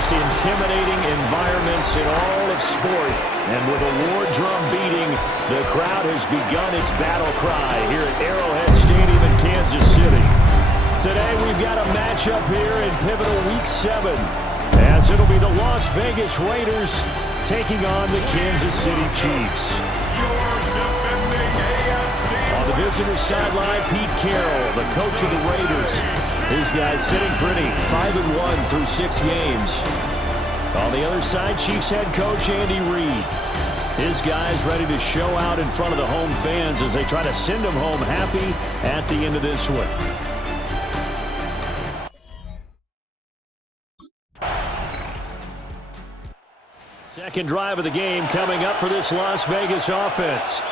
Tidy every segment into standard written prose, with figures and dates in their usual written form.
most intimidating environments in all of sport. And with a war drum beating, the crowd has begun its battle cry here at Arrowhead Stadium in Kansas City. Today we've got a matchup here in pivotal Week 7, as it'll be the Las Vegas Raiders taking on the Kansas City Chiefs. On the visitor sideline, Pete Carroll, the coach of the Raiders. These guys sitting pretty, 5-1 through 6 games. On the other side, Chiefs head coach Andy Reid. His guys ready to show out in front of the home fans as they try to send them home happy at the end of this one. Second drive of the game coming up for this Las Vegas offense.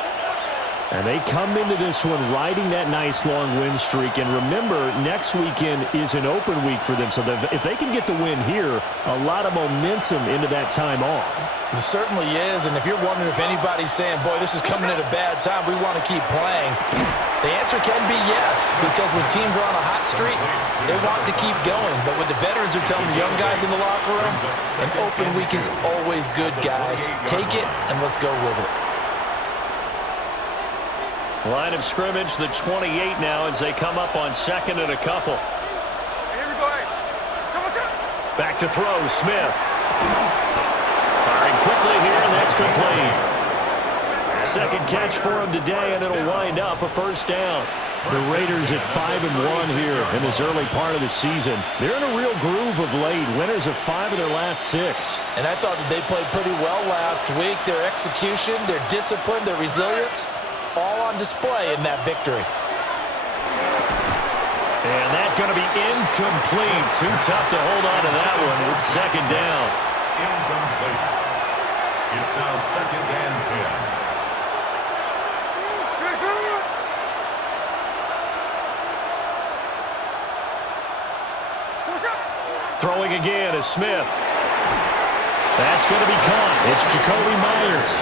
And they come into this one riding that nice long win streak. And remember, next weekend is an open week for them. So if they can get the win here, a lot of momentum into that time off. It certainly is. And if you're wondering if anybody's saying, boy, this is coming at a bad time, we want to keep playing, the answer can be yes. Because when teams are on a hot streak, they want to keep going. But what the veterans are telling the young guys in the locker room, an open week is always good, guys. Take it and let's go with it. Line of scrimmage, the 28 now as they come up on second and a couple. Back to throw, Smith. Firing quickly here, and that's complete. Second catch for him today, and it'll wind up a first down. The Raiders at 5-1 here in this early part of the season. They're in a real groove of late. Winners of 5 of their last 6. And I thought that they played pretty well last week. Their execution, their discipline, their resilience, all on display in that victory. And that's going to be incomplete. Too tough to hold on to that one. It's second down. Incomplete. It's now second and 10. Throwing again is Smith. That's going to be caught. It's Jacoby Myers.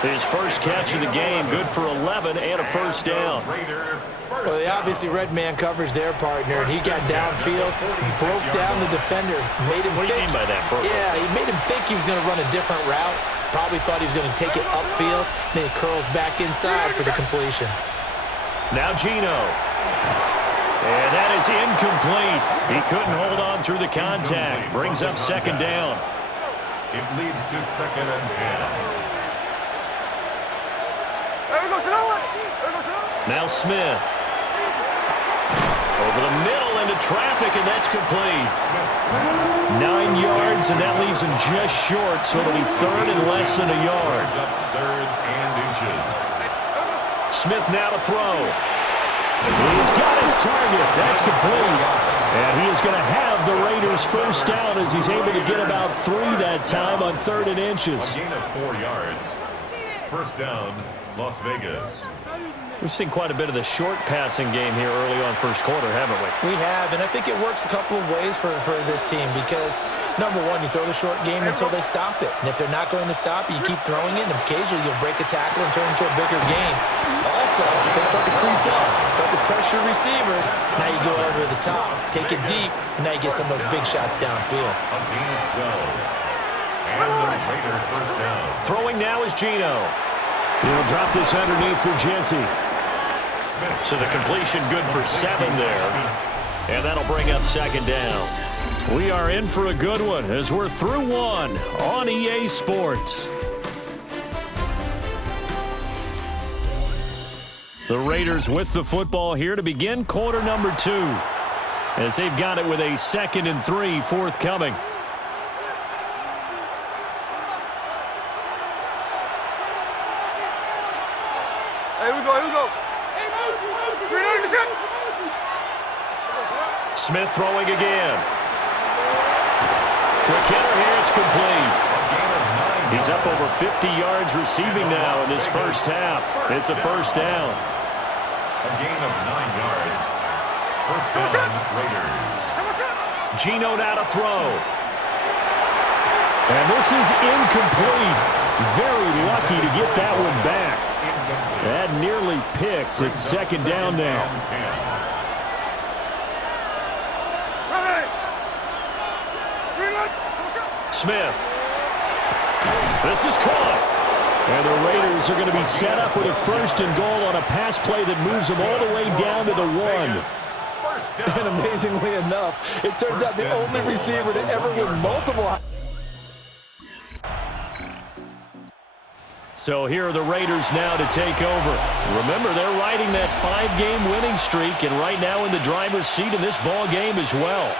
His first catch of the game, good for 11 and a first down. Well, they obviously read man coverage their partner, and he got downfield, broke down the defender, made him What do you mean by that, bro? Yeah, he made him think he was going to run a different route. Probably thought he was going to take it upfield. Then he curls back inside for the completion. Now Geno. And that is incomplete. He couldn't hold on through the contact. Brings up second down. It leads to second and 10. Now Smith. Over the middle into traffic, and that's complete. 9 yards, and that leaves him just short, so it'll be third and less than a yard. Third and inches. Smith now to throw. He's got his target. That's complete. And he is going to have the Raiders first down as he's able to get about 3 that time on third and inches. A gain of 4 yards. First down, Las Vegas. We've seen quite a bit of the short passing game here early on first quarter, haven't we? We have, and I think it works a couple of ways for this team because, number one, you throw the short game until they stop it. And if they're not going to stop it, you keep throwing it, and occasionally you'll break a tackle and turn it into a bigger game. Also, if they start to creep up, start to pressure receivers, now you go over the top, take it deep, and now you get some of those big shots downfield. A gain of 12. And the Raider first down. Throwing now is Geno. He'll drop this underneath for Genty. So the completion good for 7 there. And that'll bring up second down. We are in for a good one as we're through one on EA Sports. The Raiders with the football here to begin quarter number 2. As they've got it with a 2nd and 3 forthcoming. Here we go. Smith throwing again. Quick hitter here, it's complete. He's up over 50 yards receiving now in this first half. It's a first down. A gain of 9 yards. First down, Raiders. Geno now to throw. And this is incomplete. Very lucky to get that one back. That nearly picked. It's second down now. Smith. This is caught. And the Raiders are going to be set up with a 1st and goal on a pass play that moves them all the way down to the 1. And amazingly enough, it turns out the only receiver to ever win multiple. So here are the Raiders now to take over. Remember, they're riding that 5-game winning streak, and right now in the driver's seat in this ball game as well.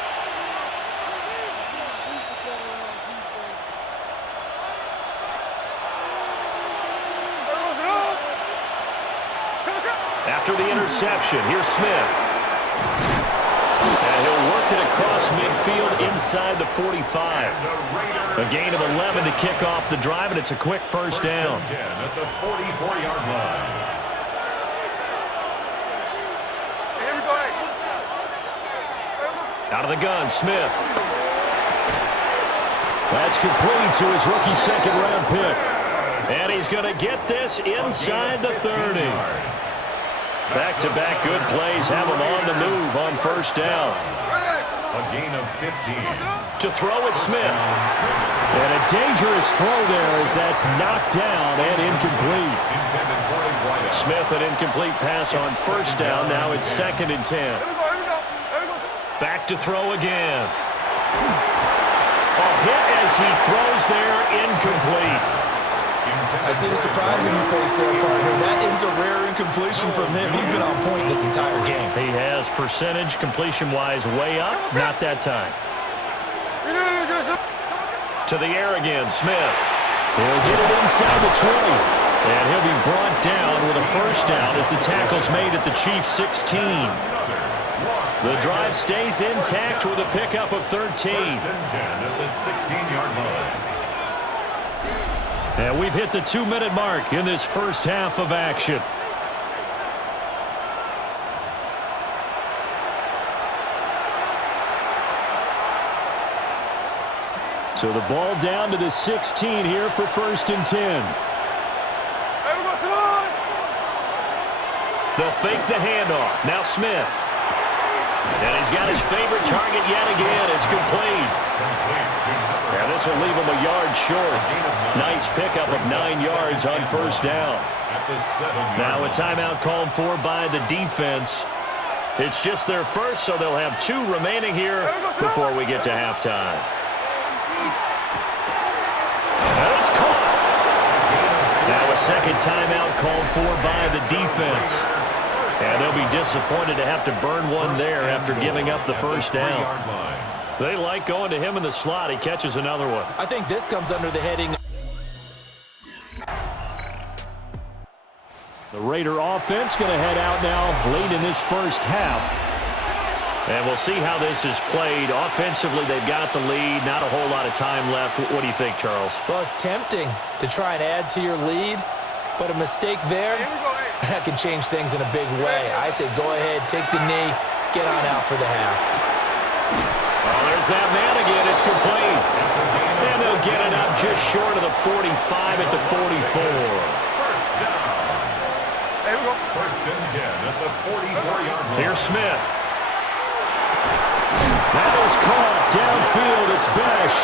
After the interception, here's Smith. And he'll work it across midfield inside the 45. A gain of 11 to kick off the drive, and it's a quick first down. 10 at the 44-yard line. Here we go. Out of the gun, Smith. That's complete to his rookie second-round pick. And he's going to get this inside the 30. Back-to-back good plays have him on the move on first down. A gain of 15. To throw is Smith. And a dangerous throw there as that's knocked down and incomplete. Smith, an incomplete pass on first down. Now it's 2nd and 10. Back to throw again. A hit as he throws there, incomplete. I see the surprise in your face there, partner. That is a rare incompletion from him. He's been on point this entire game. He has percentage completion-wise way up. Not that time. To the air again, Smith. He'll get it inside the 20. And he'll be brought down with a first down as the tackle's made at the Chiefs' 16. The drive stays intact with a pickup of 13. 1st and 10 at the 16-yard line. And we've hit the 2-minute mark in this first half of action. So the ball down to the 16 here for 1st and 10. They'll fake the handoff. Now Smith. And he's got his favorite target yet again. It's complete. And this will leave him a yard short. Nice pickup of 9 yards on first down. Now a timeout called for by the defense. It's just their first, so they'll have 2 remaining here before we get to halftime. And it's caught. Now a second timeout called for by the defense. And they'll be disappointed to have to burn one there after giving up the first down. They like going to him in the slot. He catches another one. I think this comes under the heading. The Raider offense going to head out now late in this first half. And we'll see how this is played. Offensively, they've got the lead. Not a whole lot of time left. What do you think, Charles? Well, it's tempting to try and add to your lead, but a mistake there, that can change things in a big way. I say go ahead, take the knee, get on out for the half. Oh, there's that man again. It's complete. And they'll get it up just short of the 45 at the 44. Here we go. 1st and 10 at the 44-yard line. Here's Smith. That is caught downfield. It's Besh.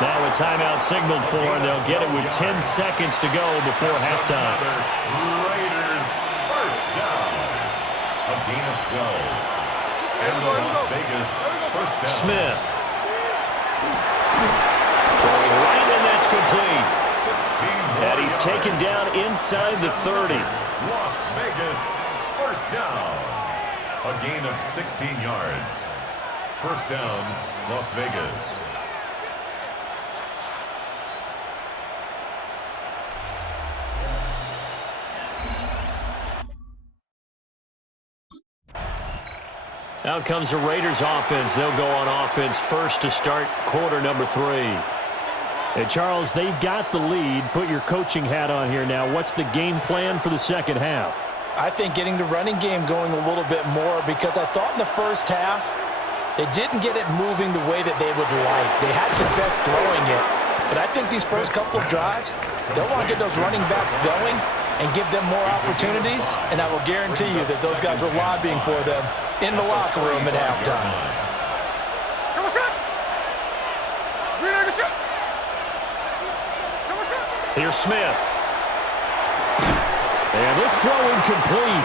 Now a timeout signaled for, and they'll get it with 10 seconds to go before halftime. Raiders first down. A gain of 12. And the Las Vegas first down. Smith. Throwing right, and that's complete. 16. And he's taken down inside the 30. Las Vegas first down. A gain of 16 yards. First down, Las Vegas. Out comes the Raiders offense. They'll go on offense first to start quarter number 3. And Charles, they've got the lead. Put your coaching hat on here now. What's the game plan for the second half? I think getting the running game going a little bit more, because I thought in the first half they didn't get it moving the way that they would like. They had success throwing it, but I think these first couple of drives, they'll want to get those running backs going and give them more opportunities, and I will guarantee you that those guys were lobbying for them in the locker room at halftime. Here's Smith. And this throw incomplete.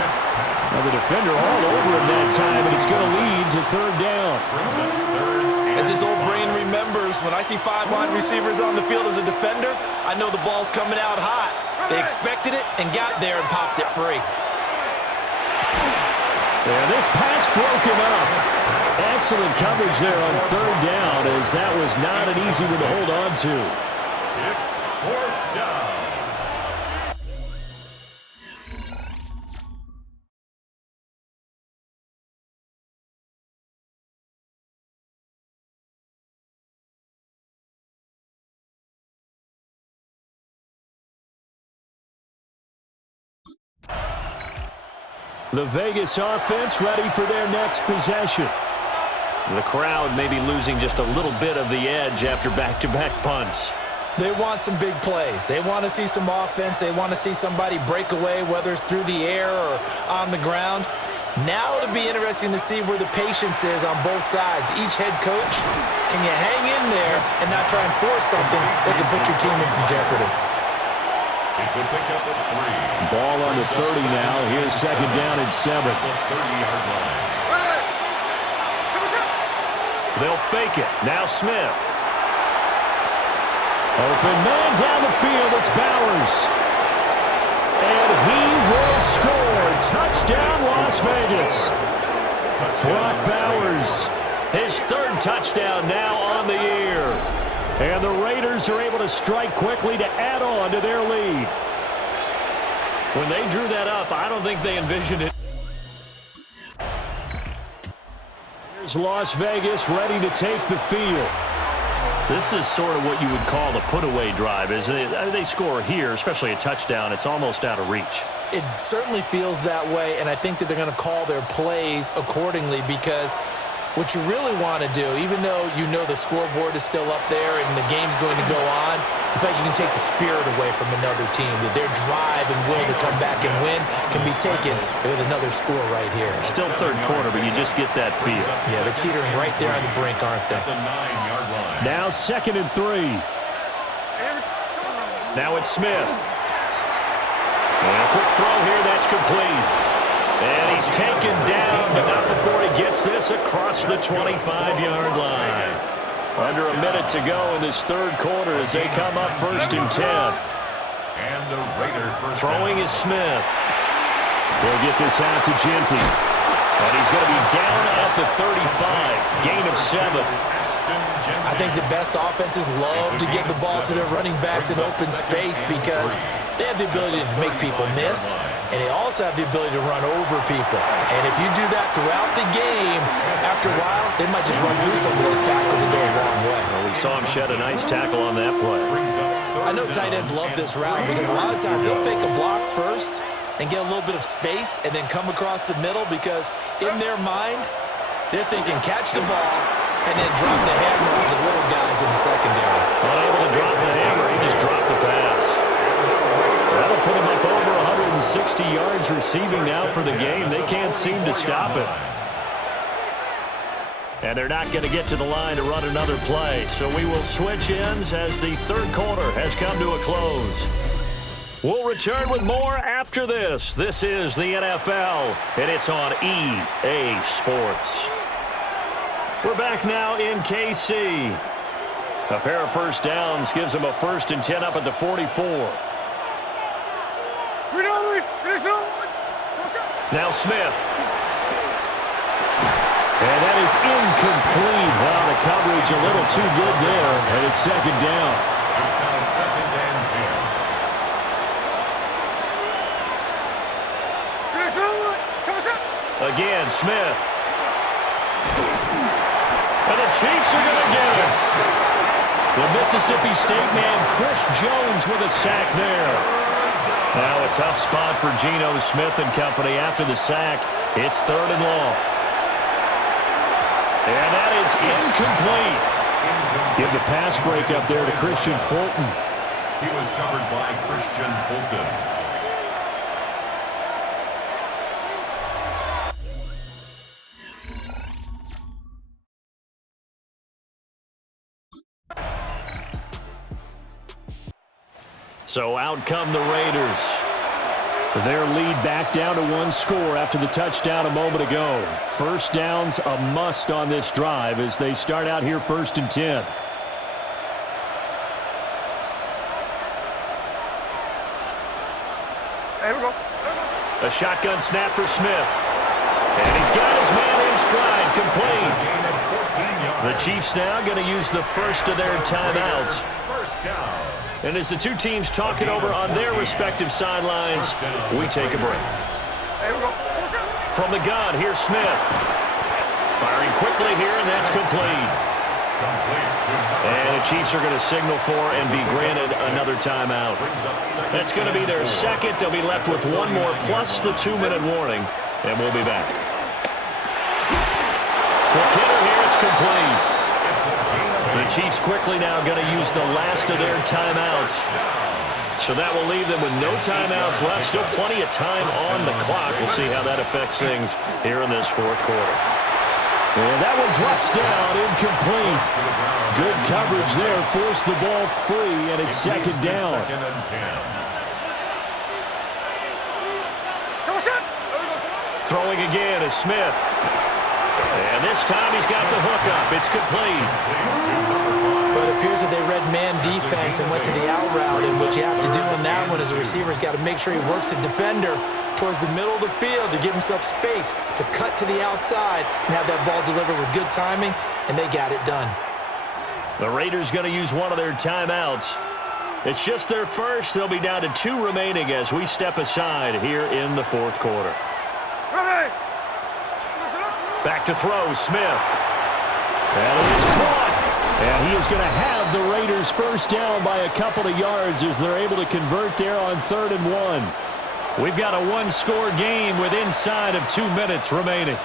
Now the defender all over him that time, and it's going to lead to third down. As his old brain remembers, when I see 5 wide receivers on the field as a defender, I know the ball's coming out hot. They expected it and got there and popped it free. And this pass broken up. Excellent coverage there on third down, as that was not an easy one to hold on to. It's fourth down. The Vegas offense ready for their next possession. The crowd may be losing just a little bit of the edge after back-to-back punts. They want some big plays. They want to see some offense. They want to see somebody break away, whether it's through the air or on the ground. Now it'll be interesting to see where the patience is on both sides. Each head coach, can you hang in there and not try and force something that can put your team in some jeopardy? It's a pickup of 3. Ball on the 30 now. Here's second down and 7. The 30-yard line. They'll fake it. Now Smith. Open man down the field. It's Bowers. And he will score. Touchdown, Las Vegas. Brock Bowers. His third touchdown now on the year. And the Raiders are able to strike quickly to add on to their lead. When they drew that up, I don't think they envisioned it. Here's Las Vegas ready to take the field. This is sort of what you would call the put-away drive, isn't it? They score here, especially a touchdown. It's almost out of reach. It certainly feels that way, and I think that they're going to call their plays accordingly, because what you really want to do, even though you know the scoreboard is still up there and the game's going to go on, I think you can take the spirit away from another team. That their drive and will to come back and win can be taken with another score right here. Still third quarter, but you just get that feel. Yeah, they're teetering right there on the brink, aren't they? The 9-yard line. Now second and 3. Now it's Smith. And a quick throw here, that's complete. And he's taken down, but not before he gets this across the 25-yard line. Under a minute to go in this third quarter as they come up first and 10. And the Raider first Throwing down. is Smith. He'll get this out to Genty. And he's going to be down at the 35. Gain of 7. I think the best offenses love to get the ball to their running backs in open space because they have the ability to make people miss, and they also have the ability to run over people. And if you do that throughout the game, after a while, they might just run through some of those tackles and go a long way. Well, we saw him shed a nice tackle on that play. I know tight ends love this route because a lot of times they'll fake a block first and get a little bit of space and then come across the middle because in their mind, they're thinking catch the ball and then drop the hammer on the little guys in the secondary. Unable to drop the hammer, he just dropped the pass. That'll put him up over 160 yards receiving now for the game. They can't seem to stop it. And they're not going to get to the line to run another play. So we will switch ends as the third quarter has come to a close. We'll return with more after this. This is the NFL, and it's on EA Sports. We're back now in KC. A pair of first downs gives them a 1st and 10 up at the 44. Now Smith. And that is incomplete. Wow, the coverage a little too good there, and it's second down. It's now second and 10. Again, Smith. And the Chiefs are going to get him. The Mississippi State man, Chris Jones, with a sack there. Now a tough spot for Geno Smith and company after the sack. It's 3rd and long. And that is incomplete. Give the pass break up there to Christian Fulton. He was covered by Christian Fulton. So out come the Raiders. Their lead back down to 1 score after the touchdown a moment ago. First down's a must on this drive as they start out here 1st and 10. There we go. A shotgun snap for Smith. And he's got his man in stride, complete. The Chiefs now going to use the first of their timeouts. First down. And as the two teams talk it over on their respective sidelines, we take a break. There we go. From the gun, here's Smith. Firing quickly here, and that's complete. And the Chiefs are going to signal for and be granted another timeout. That's going to be their second. They'll be left with one more plus the 2-minute warning, and we'll be back. Quick hitter here, it's complete. The Chiefs quickly now going to use the last of their timeouts. So that will leave them with no timeouts left. Still plenty of time on the clock. We'll see how that affects things here in this 4th quarter. And that one drops down, incomplete. Good coverage there, forced the ball free, and it's 2nd down. Second and 10. Throwing again is Smith. And this time he's got the hook up. It's complete. But it appears that they read man defense and went to the out route, and what you have to do in that one is the receiver's got to make sure he works the defender towards the middle of the field to give himself space to cut to the outside and have that ball delivered with good timing, and they got it done. The Raiders going to use one of their timeouts. It's just their first. They'll be down to 2 remaining as we step aside here in the 4th quarter. Ready. Back to throw, Smith. And it is caught. And he is going to have the Raiders first down by a couple of yards as they're able to convert there on 3rd and 1. We've got a 1-score game with inside of 2 minutes remaining.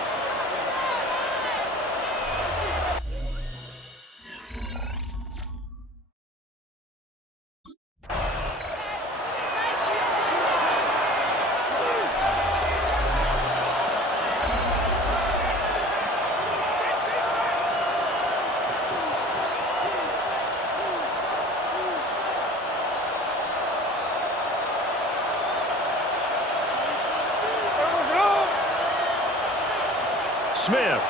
Smith.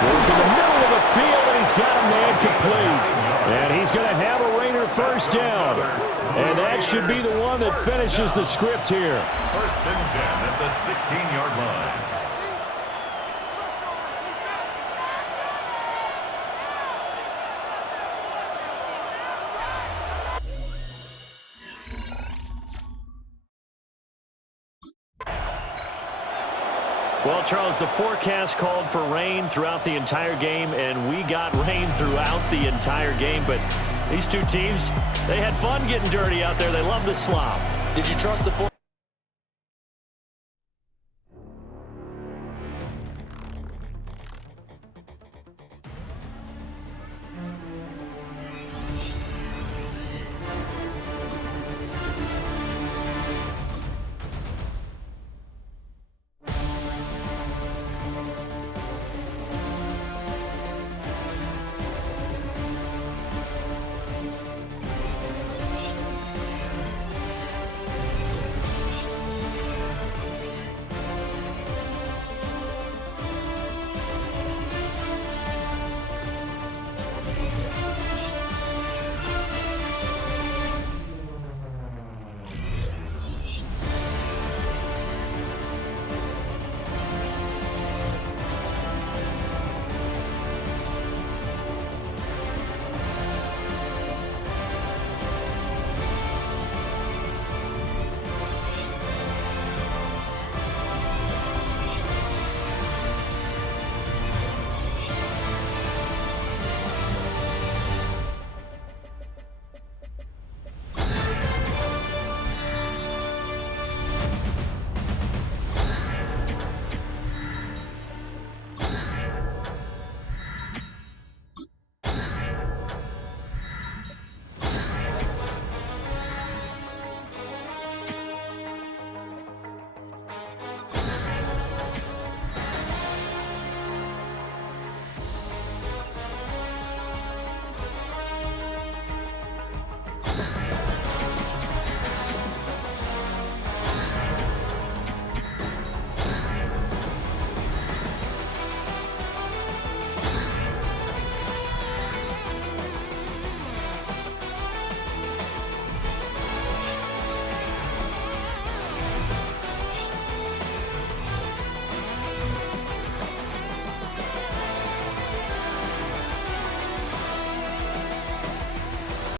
Work in the middle of the field, and he's got a man complete. And he's going to have a Raider first down. And that should be the one that finishes the script here. 1st and 10 at the 16-yard line. Well, Charles, the forecast called for rain throughout the entire game, and we got rain throughout the entire game. But these two teams, they had fun getting dirty out there. They love the slop. Did you trust the